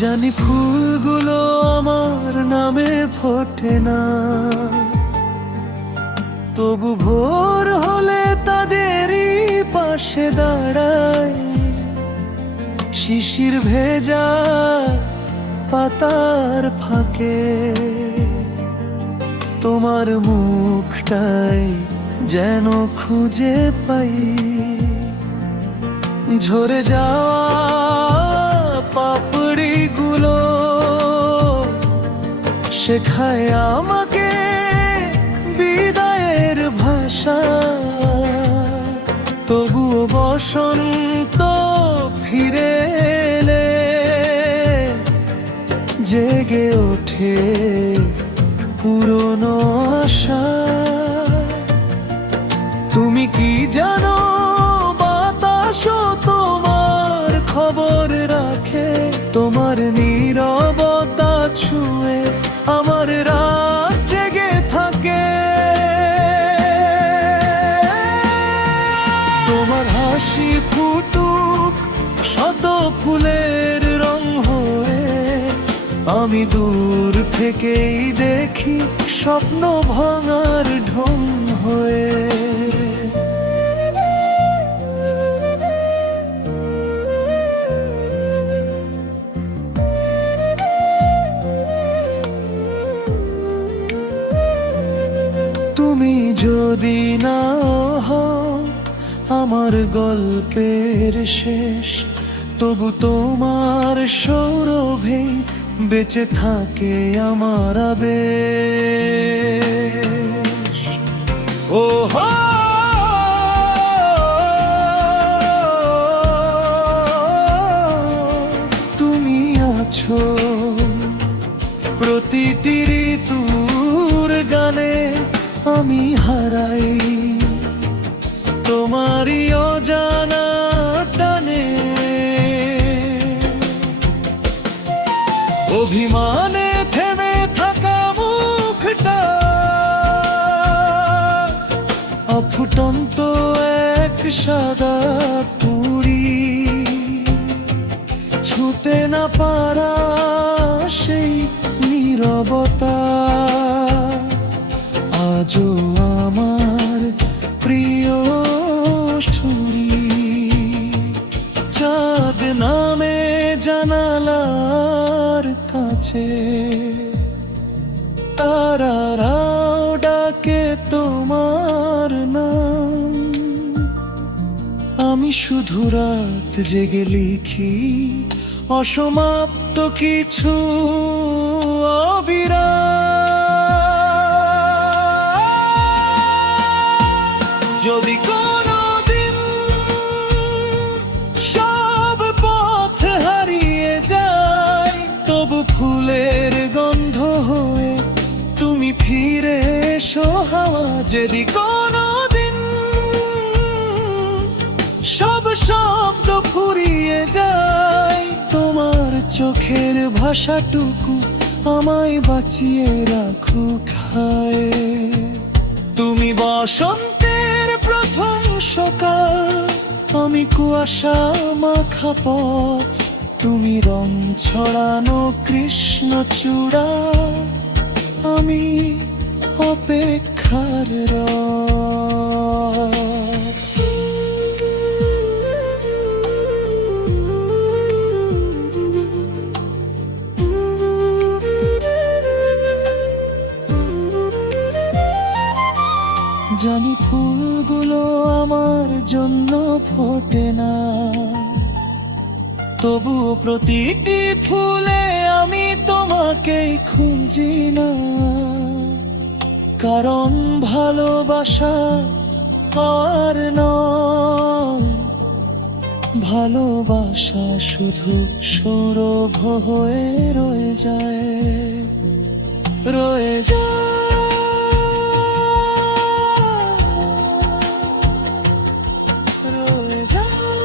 জানি ফুলগুলো আমার নামে ফোটে না, তবু ভোর হলে তাদেরই পাশে দাঁড়াই। শিশির ভেজা পাতার ফাঁকে তোমার মুখটাই যেন খুঁজে পাই। ঝরে যাওয়া পাপড়িগুলো শেখায় আমাকে বিদায়ের ভাষা। তবুও বসন্ত ফিরে এলে জেগে ওঠে পুরনো আশা। তুমি কি জানো বাতাসও তোমার খবর রাখে, তোমার নীরবতা ছুঁয়ে আমার রাত জেগে থাকে। তোমার হাসি ফুটুক শত ফুলের রং হয়ে, আমি দূর থেকেই দেখি স্বপ্ন ভাঙার ঢং হয়ে। তুমি যদি না হও আমার গল্পের শেষ, তবু তোমার সৌরভে বেঁচে থাকে আমার আবেশ। ও হো, তুমি আছো প্রতিটি ঋতুর গানে, আমি হারাই তোমারই অজানা টানে। অভিমানে থেমে থাকা মুখটা অফুটন্ত এক সাদা পুরি, ছুতে না পারা সেই নীরবতা আজও আমার প্রিয় ছুরি। চাঁদ নামে জানালার কাছে, তারারাও ডাকে তোমার নাম। আমি শুধু রাত জেগে লিখি অসমাপ্ত কিছু অবিরাম। যদি কোনোদিন সব পথ হারিয়ে যায়, তবু ফুলের গন্ধ হয়ে তুমি ফিরে এসো হাওয়া। যদি কোনোদিন সব শব্দ ফুরিয়ে যায়, তোমার চোখের ভাষাটুকু আমায় বাঁচিয়ে রাখুক হায়। তুমি বসন্তের প্রথম সকাল, আমি কুয়াশা মাখা পথ। তুমি রং ছড়ানো কৃষ্ণচূড়া, আমি অপেক্ষার রথ। জানি ফুলগুলো আমার জন্য ফোটে না, তবুও প্রতিটি ফুলে আমি তোমাকে খুঁজি না। কারণ ভালোবাসা আর নয়, ভালোবাসা শুধু সৌরভ হয়ে রয়ে যায়, রয়ে যায়, রয়ে যায়।